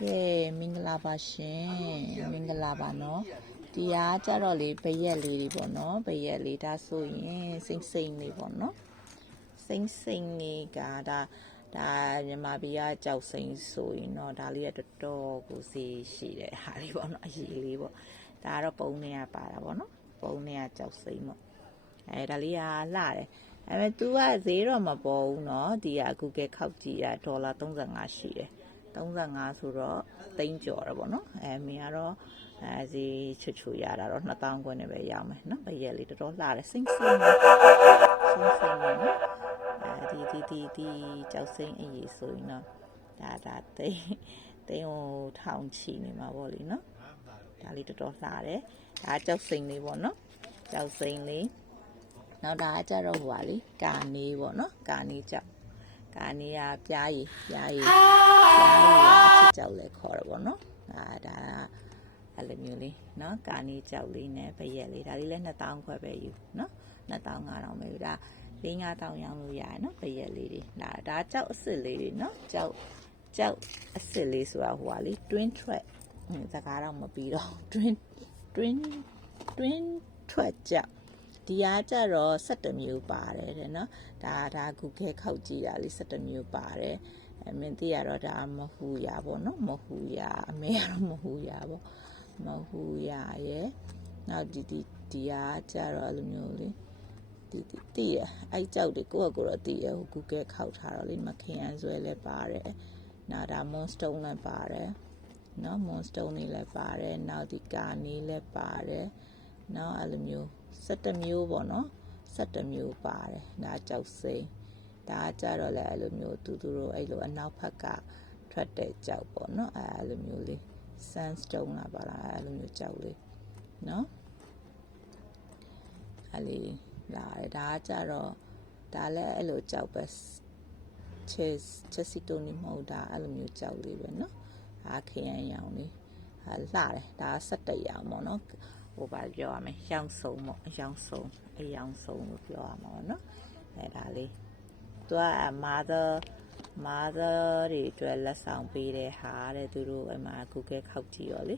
耶，明个喇叭先，明个喇叭喏。ဒီအားကြတော့လေဘရက်လေးတွေပေါ့နော်ဘရက်လေးဒါဆိုရင်စိမ့်လေးပေါ့နော်စိမ့်လေးကဒါမြန်မာပြည်ကကြောက်စိမ့်ဆိုရင်တော့ဒါလေးကတော်တော်ကိုစီရှိတဲ့ဟာလေးပေါ့နော်အရည်လေးပေါ့ဒါကတော့ပုံနဲ့ပါတာပေါ့နော်ပုံနဲ့ကြောက်စိမ့်ပေါ့ဒါလေးကလှတယ်သူကဈေးတော့မပေါ်ဘူးเนาะဒီက Google ခောက်ကြည့်တာဒေါ်လာ35ရှိတယ်35ဆိုတော့သိန်းကျော်တယ်ပေါ့နော်မင်းကတော့ဈေးချွရတာတော့2000ခွဲနဲ့ပဲရအောင်မယ်เนาะဘရက်လေးတော်တော်လှတယ်စိမ့်နော်ဒီကြောက်စိမ့်အရေးဆိုရင်တော့ဒါသိန်းဟိုထောင်ချီနေမှာပေါ့လေเนาะဒါလေးတော်တော်လှတယ်ဒါကြောက်စိမ့်လေးပေါ့เนาะကြောက်စိမ့်လေးနောက်ဒါကြတော့ဟိုပါလေကာနေပေါ့နော်ကာနေကြောက်ကာနေကပြားရည်အချစ်ကြောက်လဲခေါ်ရပေါ့နော်ဒါအဲ့လိုမျိုးလေးနော်ကာနေကြောက်လေးနဲ့ဘရက်လေးဒါလေးလဲ2000ခွဲပဲယူနော်2500ပဲယူဒါ5000ရောင်းလို့ရတယ်နော်ဘရက်လေးတွေဒါကြောက်အစ်စ်လေးတွေနော်ကြောက်အစ်စ်လေးဆိုတာဟိုပါလေ twin thread စကားတော့မပြီးတော့ twin thread ကြောက်ဒီအားကြတော့17မျိုးပါတယ်တဲ့နော်ဒါ Google ခောက်ကြည့်တာလေး17မျိုးပါတယ်မင်းသိရတော့ဒါမဟူရပေါ့နော်မဟူရအမေကတော့မဟူရပေါ့မဟူရရဲ့နောက်ဒီအားကြတော့အဲ့လိုမျိုးလေးတီးရအဲ့ကြောက်တွေကိုယ့်တော့တီးရဟို Google ခောက်ထားတော့လေးမခင်ရန်ဆွဲလဲပါတယ်နောက်ဒါ Moonstone လည်းပါတယ်နော် Moonstone လေးလည်းပါတယ်နောက်ဒီကာနီလည်းပါတယ်နော်အဲ့လိုမျိုး17မျိုးပေါ့နော်17မျိုးပါတယ်ဒါကြောက်စိမ့်ဒါကြတော့လည်းအဲ့လိုမျိုးသူတို့အဲ့လိုအနောက်ဘက်ကထွက်တဲ့ကြောက်ပေါ့နော်အဲ့လိုမျိုးလေး sandstone လာပါလားအဲ့လိုမျိုးကြောက်လေးနော်အဲ့လေးလာတယ်ဒါကြတော့ဒါလည်းအဲ့လိုကြောက်ပဲချက်စီတိုနီမဟုတ်ဒါအဲ့လိုမျိုးကြောက်လေးပဲနော်ဒါခရမ်းရောင်လေးလှတယ်ဒါ17ရောင်ပေါ့နော်ဟိုပါပြောရမယ်ရောင်စုံပေါ့အယောင်စုံလို့ပြောရမှာပေါ့နော်ဒါလေးသူကmother တွေအတွက်လက်ဆောင်ပေးတဲ့ဟာတဲ့သူတို့အမှ Google ခောက်ကြည့်တော့လေ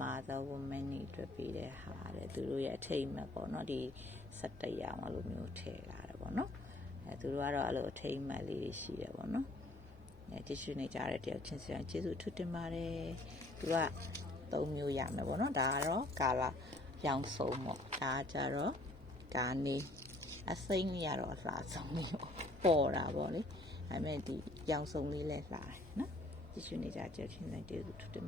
mother woman တွေအတွက်ပေးတဲ့ဟာတဲ့သူတို့ရဲ့အထိတ်မဲ့ပေါ့နော်ဒီ17ရောင်အဲ့လိုမျိုးထည့်လာတယ်ပေါ့နော်သူတို့ကတော့အဲ့လိုအထိတ်မဲ့လေးတွေရှိတယ်ပေါ့နော်တ िश နေကြတဲ့တယောက်ချင်းစီကျေးဇူးထူးတင်ပါတယ်သူက3မျိုးရမယ်ပေါ့နော်ဒါကတော့ကာလာရောင်စုံပေါ့ဒါကြတော့ကာနေအစိမ့်လေးရတော့အလှဆုံးလေးပေါ်တာပေါ့လေအဲ့မဲ့ဒီရောင်စုံလေးလဲလှတယ်နော်တ िश နေကြကြချင်းတိုင်းကျေးဇူးထူးတင်